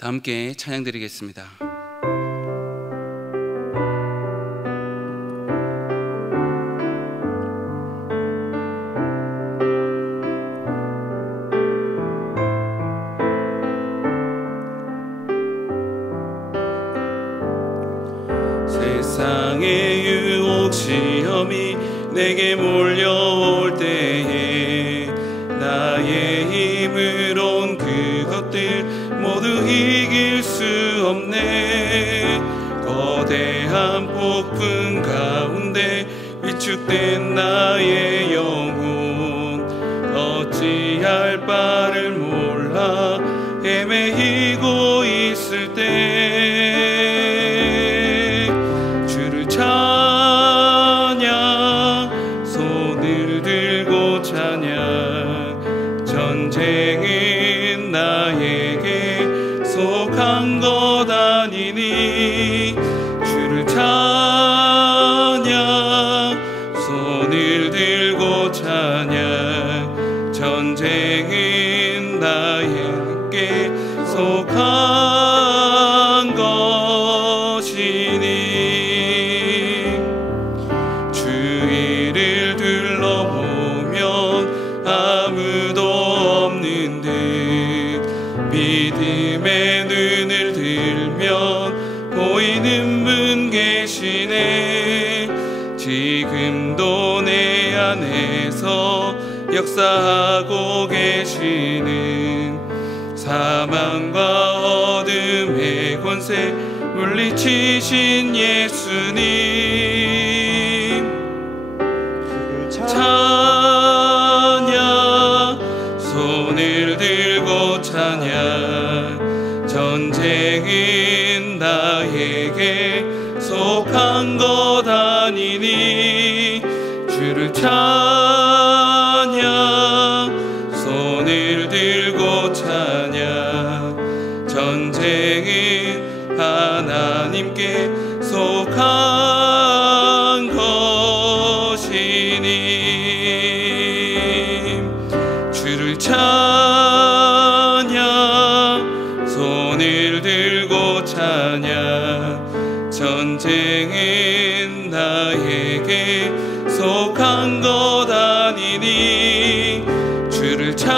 다 함께 찬양 드리겠습니다. 세상의 유혹 시험이 내게 몰려올 때에 나의 힘으론 그것들 모두 이길 수 없네. 거대한 폭풍 가운데 위축된 나의 영혼 어찌할 바를 몰라 헤매이고 있을 때 주를 찬양 손을 들고 찬양 전쟁은 나에게 속한 것 아니니 주를 찬양 손을 들고 찬양 전쟁은 나에게 속한 것이니 주위를 둘러보면 아무도 없는 듯 믿음의 눈을 들면 보이는 분 계시네. 지금도 내 안에서 역사하고 계시는 사망과 어둠의 권세 물리치신 예수님 찬양 손을 들고 찬양 전쟁은 나에게 속한 것 아니니 주를 찬양 손을 들고 찬양 전쟁은 하나님께 속한 것이니 주를 찬양 손을 들고 들고 찬양. 전쟁은 나에게 속한 것 아니니 주를 찬양.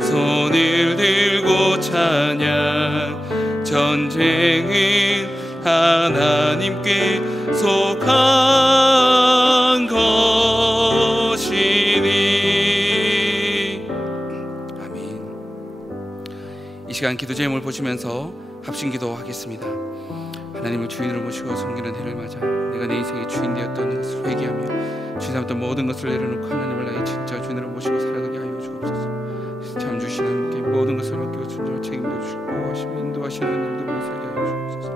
손을 들고 찬양. 전쟁은 하나님께 속한 것이니. 아멘. 이 시간 기도 제목을 보시면서 합심기도 하겠습니다. 하나님을 주인으로 모시고 섬기는 해를 맞아 내가 내 인생의 주인 되었던 것을 회개하며 주인 삼았던 모든 것을 내려놓고 하나님을 나의 진짜 주인으로 모시고 살아가게 하여 주옵소서. 참 주신 하나님께 모든 것을 맡기고 순종을 책임져 주시고 보호하시며 인도하시는 은혜를 누리며 살게 하여 주옵소서.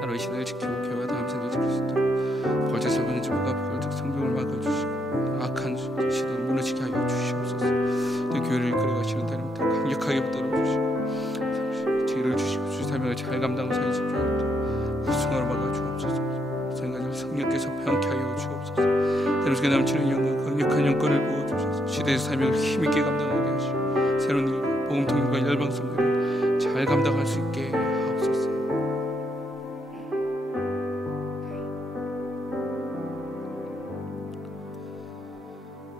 나로 이 시대를 지키고 교회와 다음 세대를 지킬 수 있도록 벌적 설교는 주보가 벌적 성경을 막아주시고 악한 시도를 무너지게 하여 주시옵소서. 또 교회를 이끌어가시는 하나님께 강력하게 붙들어 주시고 지혜를 주시고 주 사명을 잘 감당하고 사회 집중할 때 후승으로 막아 주옵소서. 생각을 성령께서 평케 하여 주옵소서. 새롭게 넘치는 영광 강력한 영권을 부어 주셔서 시대의 사명을 힘있게 감당하게 하시고 새로운 일과 복음 통일과 열방 선교를 잘 감당할 수 있게 하옵소서.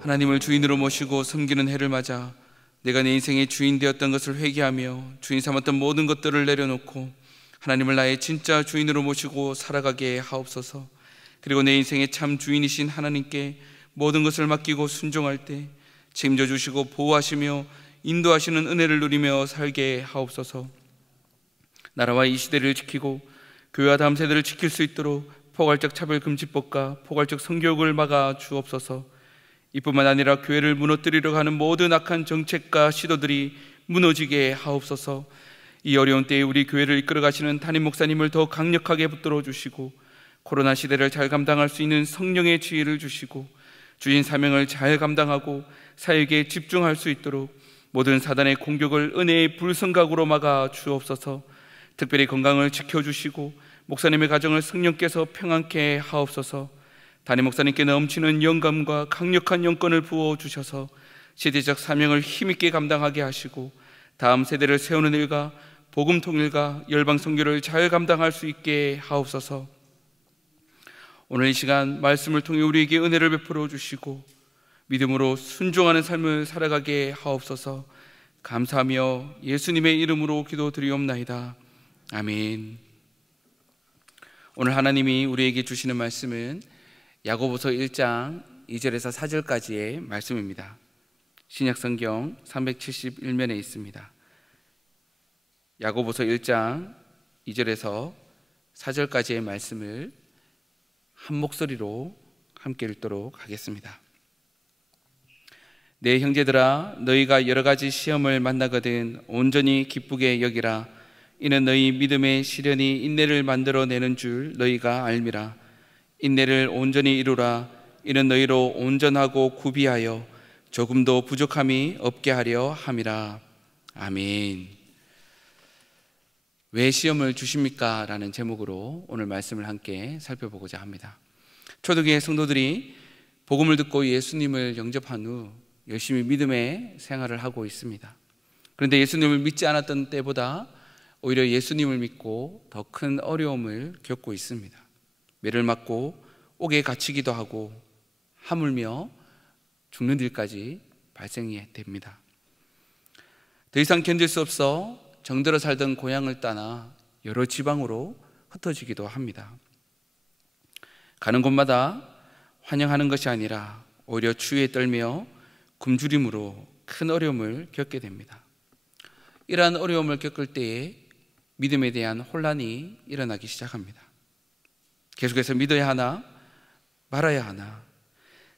하나님을 주인으로 모시고 섬기는 해를 맞아 내가 내 인생의 주인 되었던 것을 회개하며 주인 삼았던 모든 것들을 내려놓고 하나님을 나의 진짜 주인으로 모시고 살아가게 하옵소서. 그리고 내 인생의 참 주인이신 하나님께 모든 것을 맡기고 순종할 때 책임져 주시고 보호하시며 인도하시는 은혜를 누리며 살게 하옵소서. 나라와 이 시대를 지키고 교회와 다음 세대를 지킬 수 있도록 포괄적 차별금지법과 포괄적 성교육을 막아 주옵소서. 이뿐만 아니라 교회를 무너뜨리려고 하는 모든 악한 정책과 시도들이 무너지게 하옵소서. 이 어려운 때에 우리 교회를 이끌어 가시는 담임 목사님을 더 강력하게 붙들어 주시고 코로나 시대를 잘 감당할 수 있는 성령의 지혜를 주시고 주신 사명을 잘 감당하고 사역에 집중할 수 있도록 모든 사단의 공격을 은혜의 불성각으로 막아 주옵소서. 특별히 건강을 지켜주시고 목사님의 가정을 성령께서 평안케 하옵소서. 담임 목사님께 넘치는 영감과 강력한 영권을 부어주셔서 시대적 사명을 힘있게 감당하게 하시고 다음 세대를 세우는 일과 복음 통일과 열방 선교를 잘 감당할 수 있게 하옵소서. 오늘 이 시간 말씀을 통해 우리에게 은혜를 베풀어 주시고 믿음으로 순종하는 삶을 살아가게 하옵소서. 감사하며 예수님의 이름으로 기도드리옵나이다. 아멘. 오늘 하나님이 우리에게 주시는 말씀은 야고보서 1장 2절에서 4절까지의 말씀입니다. 신약성경 371면에 있습니다. 야고보서 1장 2절에서 4절까지의 말씀을 한 목소리로 함께 읽도록 하겠습니다. 내 형제들아, 너희가 여러 가지 시험을 만나거든 온전히 기쁘게 여기라. 이는 너희 믿음의 시련이 인내를 만들어내는 줄 너희가 알미라. 인내를 온전히 이루라. 이는 너희로 온전하고 구비하여 조금도 부족함이 없게 하려 함이라. 아멘. 왜 시험을 주십니까? 라는 제목으로 오늘 말씀을 함께 살펴보고자 합니다. 초대교회 성도들이 복음을 듣고 예수님을 영접한 후 열심히 믿음의 생활을 하고 있습니다. 그런데 예수님을 믿지 않았던 때보다 오히려 예수님을 믿고 더 큰 어려움을 겪고 있습니다. 매를 맞고 옥에 갇히기도 하고 하물며 죽는 일까지 발생이 됩니다. 더 이상 견딜 수 없어 정들어 살던 고향을 떠나 여러 지방으로 흩어지기도 합니다. 가는 곳마다 환영하는 것이 아니라 오히려 추위에 떨며 굶주림으로 큰 어려움을 겪게 됩니다. 이러한 어려움을 겪을 때에 믿음에 대한 혼란이 일어나기 시작합니다. 계속해서 믿어야 하나 말아야 하나,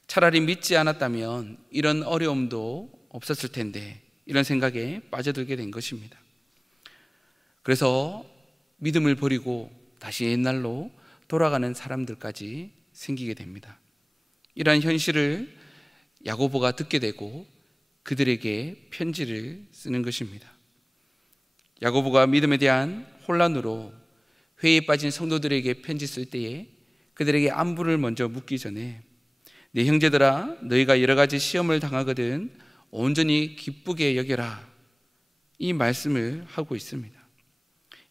차라리 믿지 않았다면 이런 어려움도 없었을 텐데, 이런 생각에 빠져들게 된 것입니다. 그래서 믿음을 버리고 다시 옛날로 돌아가는 사람들까지 생기게 됩니다. 이러한 현실을 야고보가 듣게 되고 그들에게 편지를 쓰는 것입니다. 야고보가 믿음에 대한 혼란으로 회의에 빠진 성도들에게 편지 쓸 때에 그들에게 안부를 먼저 묻기 전에 내 형제들아, 너희가 여러 가지 시험을 당하거든 온전히 기쁘게 여겨라 이 말씀을 하고 있습니다.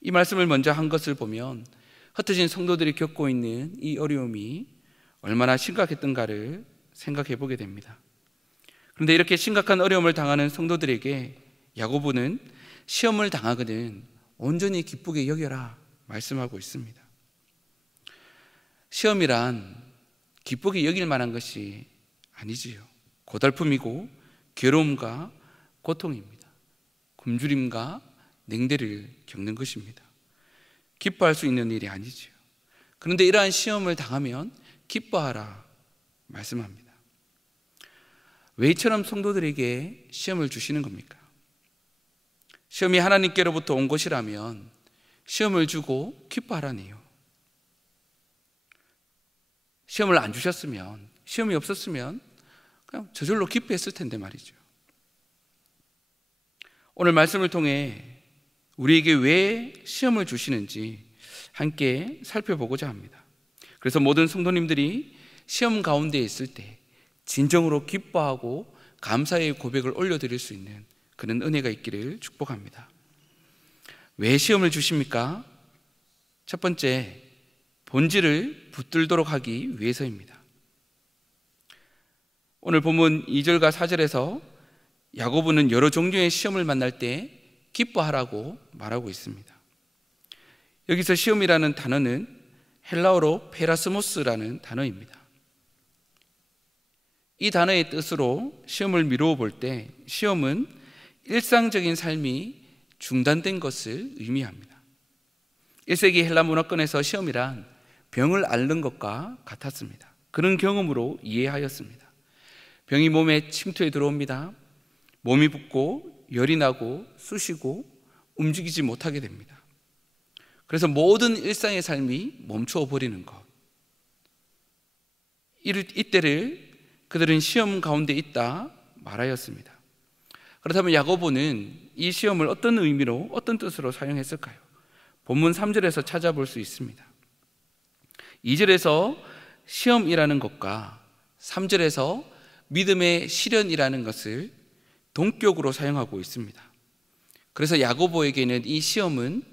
이 말씀을 먼저 한 것을 보면 흩어진 성도들이 겪고 있는 이 어려움이 얼마나 심각했던가를 생각해 보게 됩니다. 그런데 이렇게 심각한 어려움을 당하는 성도들에게 야고보는 시험을 당하거든 온전히 기쁘게 여겨라 말씀하고 있습니다. 시험이란 기쁘게 여길 만한 것이 아니지요. 고달픔이고 괴로움과 고통입니다. 굶주림과 냉대를 겪는 것입니다. 기뻐할 수 있는 일이 아니지요. 그런데 이러한 시험을 당하면 기뻐하라 말씀합니다. 왜 이처럼 성도들에게 시험을 주시는 겁니까? 시험이 하나님께로부터 온 것이라면 시험을 주고 기뻐하라네요. 시험을 안 주셨으면, 시험이 없었으면 그냥 저절로 기뻐했을 텐데 말이죠. 오늘 말씀을 통해 우리에게 왜 시험을 주시는지 함께 살펴보고자 합니다. 그래서 모든 성도님들이 시험 가운데 있을 때 진정으로 기뻐하고 감사의 고백을 올려드릴 수 있는 그런 은혜가 있기를 축복합니다. 왜 시험을 주십니까? 첫 번째, 본질을 붙들도록 하기 위해서입니다. 오늘 본문 2절과 4절에서 야고보는 여러 종류의 시험을 만날 때 기뻐하라고 말하고 있습니다. 여기서 시험이라는 단어는 헬라어로 페라스모스라는 단어입니다. 이 단어의 뜻으로 시험을 미루어 볼 때 시험은 일상적인 삶이 중단된 것을 의미합니다. 1세기 헬라 문화권에서 시험이란 병을 앓는 것과 같았습니다. 그런 경험으로 이해하였습니다. 병이 몸에 침투해 들어옵니다. 몸이 붓고 열이 나고 쑤시고 움직이지 못하게 됩니다. 그래서 모든 일상의 삶이 멈추어 버리는 것, 이때를 그들은 시험 가운데 있다 말하였습니다. 그렇다면 야고보는 이 시험을 어떤 의미로, 어떤 뜻으로 사용했을까요? 본문 3절에서 찾아볼 수 있습니다. 2절에서 시험이라는 것과 3절에서 믿음의 시련이라는 것을 동격으로 사용하고 있습니다. 그래서 야고보에게는 이 시험은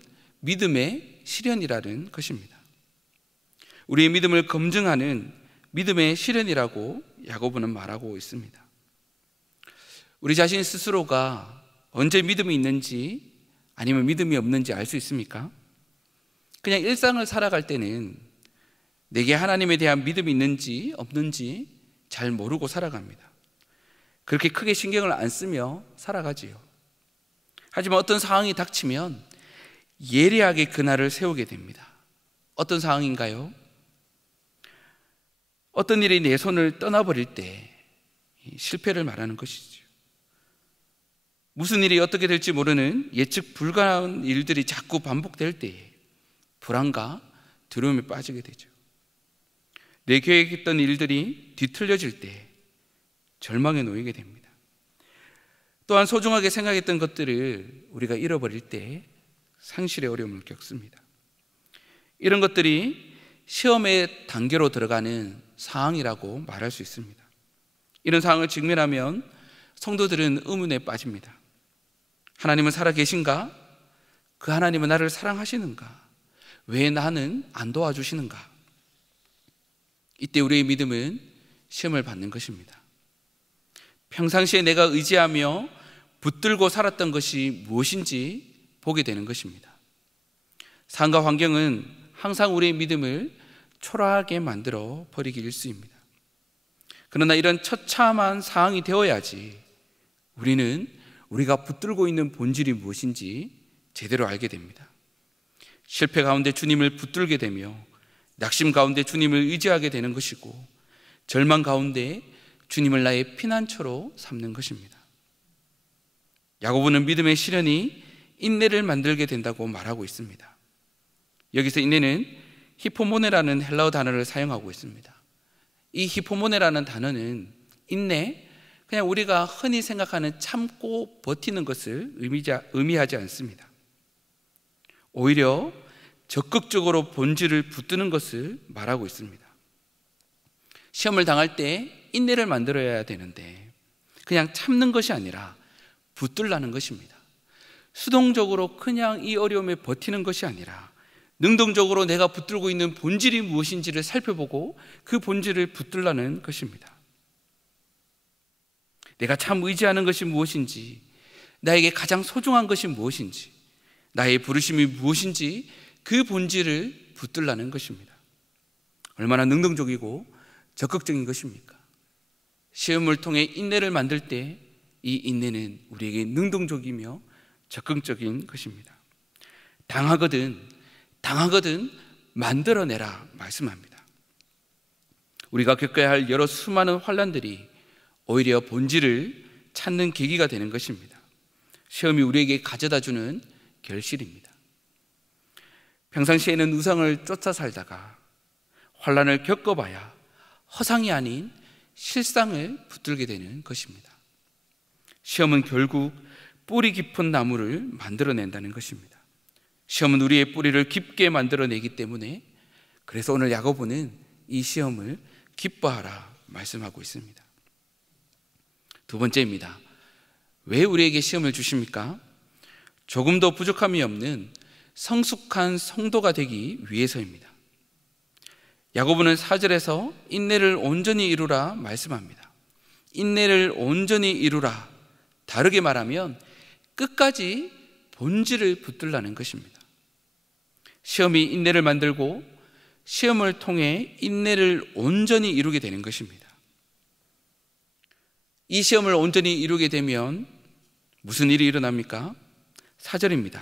믿음의 시련이라는 것입니다. 우리의 믿음을 검증하는 믿음의 시련이라고 야고보는 말하고 있습니다. 우리 자신 스스로가 언제 믿음이 있는지 아니면 믿음이 없는지 알 수 있습니까? 그냥 일상을 살아갈 때는 내게 하나님에 대한 믿음이 있는지 없는지 잘 모르고 살아갑니다. 그렇게 크게 신경을 안 쓰며 살아가지요. 하지만 어떤 상황이 닥치면 예리하게 그날을 세우게 됩니다. 어떤 상황인가요? 어떤 일이 내 손을 떠나버릴 때 실패를 말하는 것이죠. 무슨 일이 어떻게 될지 모르는 예측 불가한 일들이 자꾸 반복될 때에 불안과 두려움에 빠지게 되죠. 내 계획했던 일들이 뒤틀려질 때 절망에 놓이게 됩니다. 또한 소중하게 생각했던 것들을 우리가 잃어버릴 때 상실의 어려움을 겪습니다. 이런 것들이 시험의 단계로 들어가는 상황이라고 말할 수 있습니다. 이런 상황을 직면하면 성도들은 의문에 빠집니다. 하나님은 살아계신가? 그 하나님은 나를 사랑하시는가? 왜 나는 안 도와주시는가? 이때 우리의 믿음은 시험을 받는 것입니다. 평상시에 내가 의지하며 붙들고 살았던 것이 무엇인지 보게 되는 것입니다. 상황과 환경은 항상 우리의 믿음을 초라하게 만들어 버리기 일쑤입니다. 그러나 이런 처참한 상황이 되어야지 우리는 우리가 붙들고 있는 본질이 무엇인지 제대로 알게 됩니다. 실패 가운데 주님을 붙들게 되며 낙심 가운데 주님을 의지하게 되는 것이고 절망 가운데 주님을 나의 피난처로 삼는 것입니다. 야고보는 믿음의 시련이 인내를 만들게 된다고 말하고 있습니다. 여기서 인내는 히포모네라는 헬라어 단어를 사용하고 있습니다. 이 히포모네라는 단어는 인내, 그냥 우리가 흔히 생각하는 참고 버티는 것을 의미하지 않습니다. 오히려 적극적으로 본질을 붙드는 것을 말하고 있습니다. 시험을 당할 때 인내를 만들어야 되는데 그냥 참는 것이 아니라 붙들라는 것입니다. 수동적으로 그냥 이 어려움에 버티는 것이 아니라 능동적으로 내가 붙들고 있는 본질이 무엇인지를 살펴보고 그 본질을 붙들라는 것입니다. 내가 참 의지하는 것이 무엇인지, 나에게 가장 소중한 것이 무엇인지, 나의 부르심이 무엇인지 그 본질을 붙들라는 것입니다. 얼마나 능동적이고 적극적인 것입니까? 시험을 통해 인내를 만들 때 이 인내는 우리에게 능동적이며 적극적인 것입니다. 당하거든 만들어내라 말씀합니다. 우리가 겪어야 할 여러 수많은 환난들이 오히려 본질을 찾는 계기가 되는 것입니다. 시험이 우리에게 가져다주는 결실입니다. 평상시에는 우상을 쫓아 살다가 환난을 겪어봐야 허상이 아닌 실상을 붙들게 되는 것입니다. 시험은 결국 뿌리 깊은 나무를 만들어낸다는 것입니다. 시험은 우리의 뿌리를 깊게 만들어내기 때문에 그래서 오늘 야고보는 이 시험을 기뻐하라 말씀하고 있습니다. 두 번째입니다. 왜 우리에게 시험을 주십니까? 조금도 부족함이 없는 성숙한 성도가 되기 위해서입니다. 야고보는 4절에서 인내를 온전히 이루라 말씀합니다. 인내를 온전히 이루라, 다르게 말하면 끝까지 본질을 붙들라는 것입니다. 시험이 인내를 만들고 시험을 통해 인내를 온전히 이루게 되는 것입니다. 이 시험을 온전히 이루게 되면 무슨 일이 일어납니까? 4절입니다.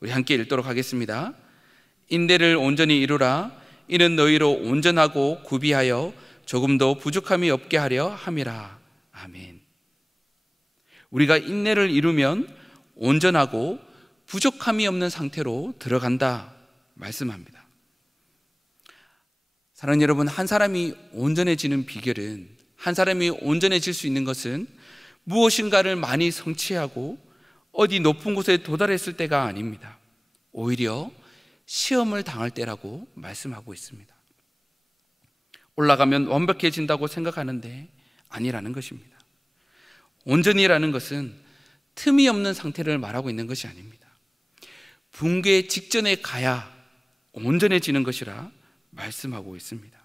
우리 함께 읽도록 하겠습니다. 인내를 온전히 이루라, 이는 너희로 온전하고 구비하여 조금도 부족함이 없게 하려 함이라. 아멘. 우리가 인내를 이루면 온전하고 부족함이 없는 상태로 들어간다 말씀합니다. 사랑하는 여러분, 한 사람이 온전해지는 비결은, 한 사람이 온전해질 수 있는 것은 무엇인가를 많이 성취하고 어디 높은 곳에 도달했을 때가 아닙니다. 오히려 시험을 당할 때라고 말씀하고 있습니다. 올라가면 완벽해진다고 생각하는데 아니라는 것입니다. 온전이라는 것은 틈이 없는 상태를 말하고 있는 것이 아닙니다. 붕괴 직전에 가야 온전해지는 것이라 말씀하고 있습니다.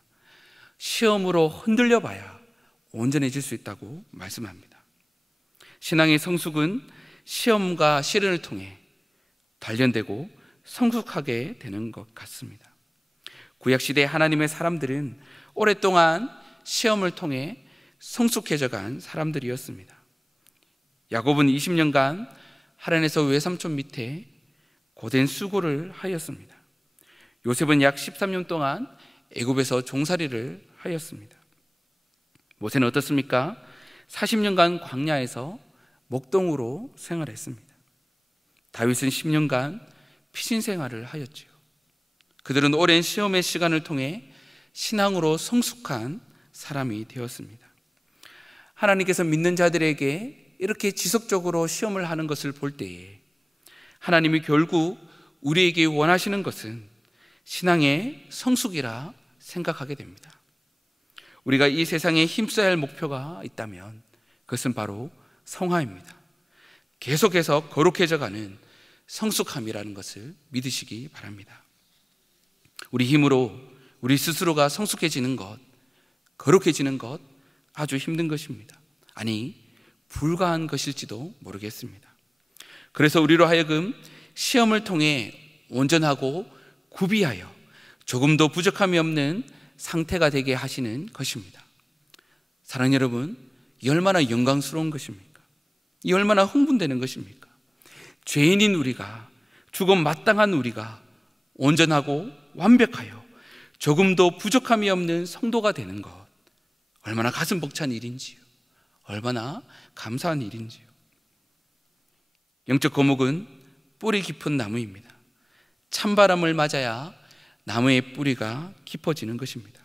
시험으로 흔들려 봐야 온전해질 수 있다고 말씀합니다. 신앙의 성숙은 시험과 시련을 통해 단련되고 성숙하게 되는 것 같습니다. 구약시대 하나님의 사람들은 오랫동안 시험을 통해 성숙해져 간 사람들이었습니다. 야곱은 20년간 하란에서 외삼촌 밑에 고된 수고를 하였습니다. 요셉은 약 13년 동안 애굽에서 종살이를 하였습니다. 모세는 어떻습니까? 40년간 광야에서 목동으로 생활했습니다. 다윗은 10년간 피신 생활을 하였지요. 그들은 오랜 시험의 시간을 통해 신앙으로 성숙한 사람이 되었습니다. 하나님께서 믿는 자들에게 이렇게 지속적으로 시험을 하는 것을 볼 때에 하나님이 결국 우리에게 원하시는 것은 신앙의 성숙이라 생각하게 됩니다. 우리가 이 세상에 힘써야 할 목표가 있다면 그것은 바로 성화입니다. 계속해서 거룩해져 가는 성숙함이라는 것을 믿으시기 바랍니다. 우리 힘으로 우리 스스로가 성숙해지는 것, 거룩해지는 것 아주 힘든 것입니다. 아니, 불가한 것일지도 모르겠습니다. 그래서 우리로 하여금 시험을 통해 온전하고 구비하여 조금도 부족함이 없는 상태가 되게 하시는 것입니다. 사랑하는 여러분, 이 얼마나 영광스러운 것입니까? 이 얼마나 흥분되는 것입니까? 죄인인 우리가, 죽음 마땅한 우리가 온전하고 완벽하여 조금도 부족함이 없는 성도가 되는 것, 얼마나 가슴 벅찬 일인지요. 얼마나 감사한 일인지요. 영적 거목은 뿌리 깊은 나무입니다. 찬바람을 맞아야 나무의 뿌리가 깊어지는 것입니다.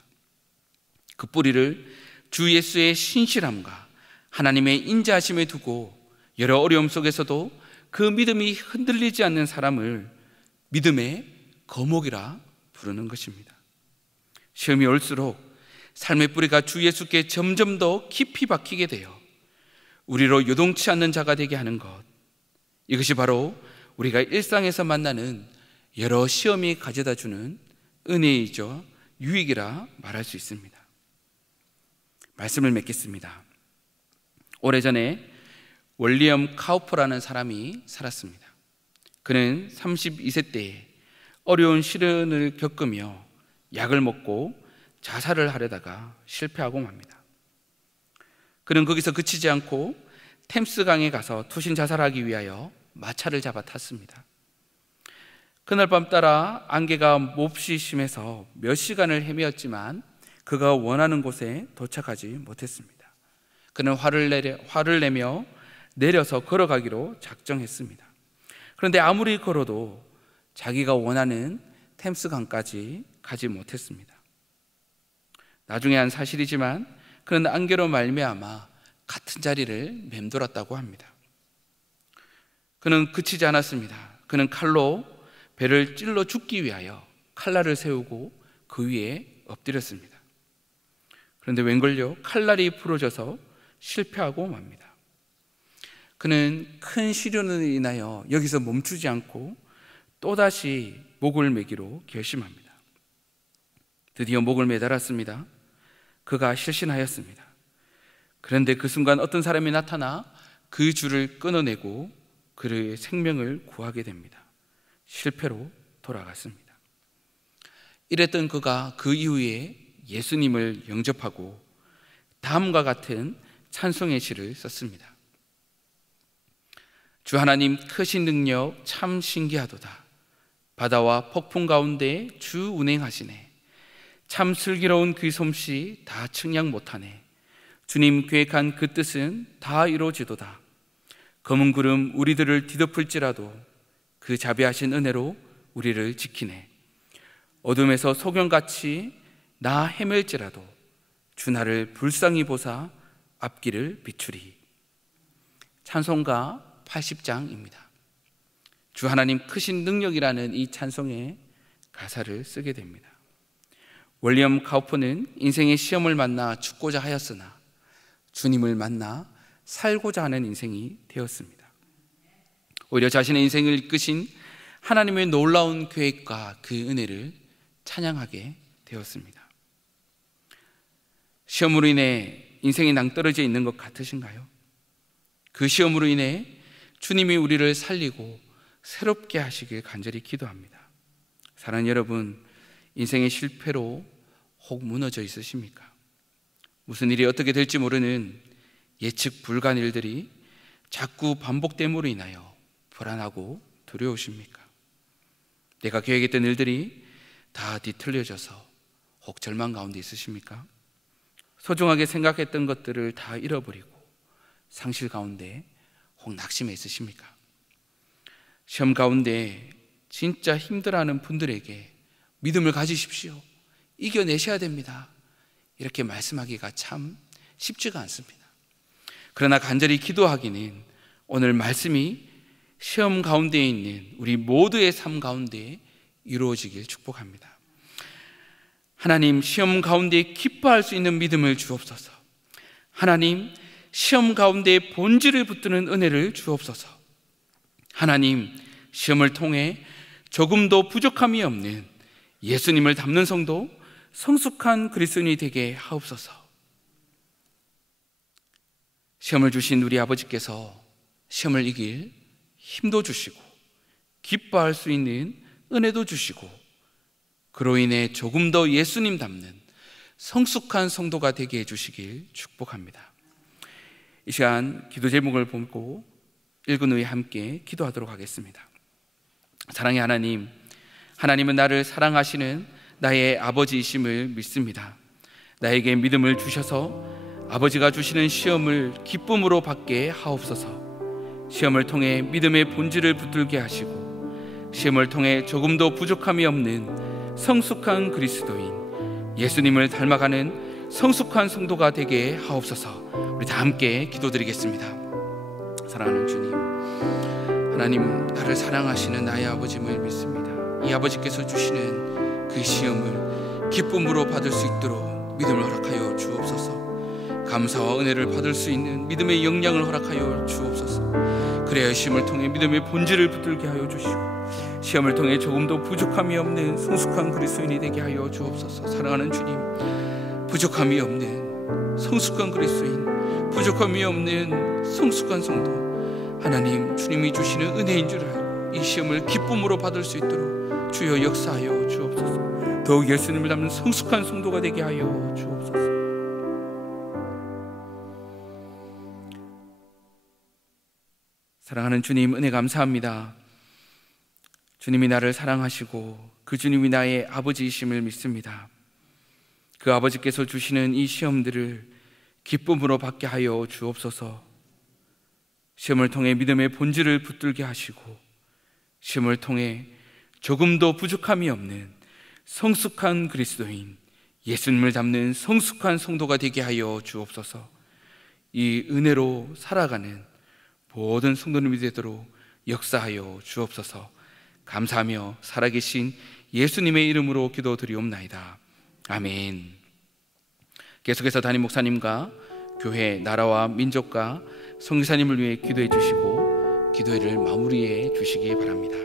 그 뿌리를 주 예수의 신실함과 하나님의 인자하심에 두고 여러 어려움 속에서도 그 믿음이 흔들리지 않는 사람을 믿음의 거목이라 부르는 것입니다. 시험이 올수록 삶의 뿌리가 주 예수께 점점 더 깊이 박히게 되어 우리로 요동치 않는 자가 되게 하는 것, 이것이 바로 우리가 일상에서 만나는 여러 시험이 가져다주는 은혜이죠, 유익이라 말할 수 있습니다. 말씀을 맺겠습니다. 오래전에 월리엄 카우퍼라는 사람이 살았습니다. 그는 32세 때에 어려운 시련을 겪으며 약을 먹고 자살을 하려다가 실패하고 맙니다. 그는 거기서 그치지 않고 템스강에 가서 투신 자살하기 위하여 마차를 잡아 탔습니다. 그날 밤 따라 안개가 몹시 심해서 몇 시간을 헤매었지만 그가 원하는 곳에 도착하지 못했습니다. 그는 화를 내며 내려서 걸어가기로 작정했습니다. 그런데 아무리 걸어도 자기가 원하는 템스강까지 가지 못했습니다. 나중에 한 사실이지만 그는 안개로 말미암아 같은 자리를 맴돌았다고 합니다. 그는 그치지 않았습니다. 그는 칼로 배를 찔러 죽기 위하여 칼날을 세우고 그 위에 엎드렸습니다. 그런데 웬걸요, 칼날이 부러져서 실패하고 맙니다. 그는 큰 시련으로 인하여 여기서 멈추지 않고 또다시 목을 매기로 결심합니다. 드디어 목을 매달았습니다. 그가 실신하였습니다. 그런데 그 순간 어떤 사람이 나타나 그 줄을 끊어내고 그의 생명을 구하게 됩니다. 실패로 돌아갔습니다. 이랬던 그가 그 이후에 예수님을 영접하고 다음과 같은 찬송의 시를 썼습니다. 주 하나님 크신 능력 참 신기하도다. 바다와 폭풍 가운데 주 운행하시네. 참 슬기로운 그 솜씨 다 측량 못하네. 주님 계획한 그 뜻은 다 이루어지도다. 검은 구름 우리들을 뒤덮을지라도 그 자비하신 은혜로 우리를 지키네. 어둠에서 소경같이 나 헤맬지라도 주 나를 불쌍히 보사 앞길을 비추리. 찬송가 80장입니다. 주 하나님 크신 능력이라는 이 찬송의 가사를 쓰게 됩니다. 월리엄 카우퍼는 인생의 시험을 만나 죽고자 하였으나 주님을 만나 살고자 하는 인생이 되었습니다. 오히려 자신의 인생을 이끄신 하나님의 놀라운 계획과 그 은혜를 찬양하게 되었습니다. 시험으로 인해 인생이 낭떠러져 있는 것 같으신가요? 그 시험으로 인해 주님이 우리를 살리고 새롭게 하시길 간절히 기도합니다. 사랑하는 여러분, 인생의 실패로 혹 무너져 있으십니까? 무슨 일이 어떻게 될지 모르는 예측 불가한 일들이 자꾸 반복됨으로 인하여 불안하고 두려우십니까? 내가 계획했던 일들이 다 뒤틀려져서 혹 절망 가운데 있으십니까? 소중하게 생각했던 것들을 다 잃어버리고 상실 가운데 혹 낙심해 있으십니까? 시험 가운데 진짜 힘들어하는 분들에게 믿음을 가지십시오. 이겨내셔야 됩니다. 이렇게 말씀하기가 참 쉽지가 않습니다. 그러나 간절히 기도하기는 오늘 말씀이 시험 가운데 있는 우리 모두의 삶 가운데 이루어지길 축복합니다. 하나님, 시험 가운데 기뻐할 수 있는 믿음을 주옵소서. 하나님, 시험 가운데 본질을 붙드는 은혜를 주옵소서. 하나님, 시험을 통해 조금도 부족함이 없는 예수님을 닮는 성도, 성숙한 그리스도인이 되게 하옵소서. 시험을 주신 우리 아버지께서 시험을 이길 힘도 주시고 기뻐할 수 있는 은혜도 주시고 그로 인해 조금 더 예수님 닮는 성숙한 성도가 되게 해주시길 축복합니다. 이 시간 기도 제목을 보고 읽은 후에 함께 기도하도록 하겠습니다. 사랑의 하나님, 하나님은 나를 사랑하시는 나의 아버지이심을 믿습니다. 나에게 믿음을 주셔서 아버지가 주시는 시험을 기쁨으로 받게 하옵소서. 시험을 통해 믿음의 본질을 붙들게 하시고 시험을 통해 조금도 부족함이 없는 성숙한 그리스도인 예수님을 닮아가는 성숙한 성도가 되게 하옵소서. 우리 다 함께 기도드리겠습니다. 사랑하는 주님, 하나님, 나를 사랑하시는 나의 아버지임을 믿습니다. 이 아버지께서 주시는 그 시험을 기쁨으로 받을 수 있도록 믿음을 허락하여 주옵소서. 감사와 은혜를 받을 수 있는 믿음의 역량을 허락하여 주옵소서. 그래야 시험을 통해 믿음의 본질을 붙들게 하여 주시고 시험을 통해 조금도 부족함이 없는 성숙한 그리스도인이 되게 하여 주옵소서. 사랑하는 주님, 부족함이 없는 성숙한 그리스도인, 부족함이 없는 성숙한 성도, 하나님 주님이 주시는 은혜인 줄 알고 이 시험을 기쁨으로 받을 수 있도록 주여 역사하여 주옵소서. 더욱 예수님을 닮는 성숙한 성도가 되게 하여 주옵소서. 사랑하는 주님, 은혜 감사합니다. 주님이 나를 사랑하시고 그 주님이 나의 아버지이심을 믿습니다. 그 아버지께서 주시는 이 시험들을 기쁨으로 받게 하여 주옵소서. 시험을 통해 믿음의 본질을 붙들게 하시고 시험을 통해 조금도 부족함이 없는 성숙한 그리스도인, 예수님을 닮는 성숙한 성도가 되게 하여 주옵소서. 이 은혜로 살아가는 모든 성도님이 되도록 역사하여 주옵소서. 감사하며 살아계신 예수님의 이름으로 기도드리옵나이다. 아멘. 계속해서 담임 목사님과 교회, 나라와 민족과 선교사님을 위해 기도해 주시고 기도회를 마무리해 주시기 바랍니다.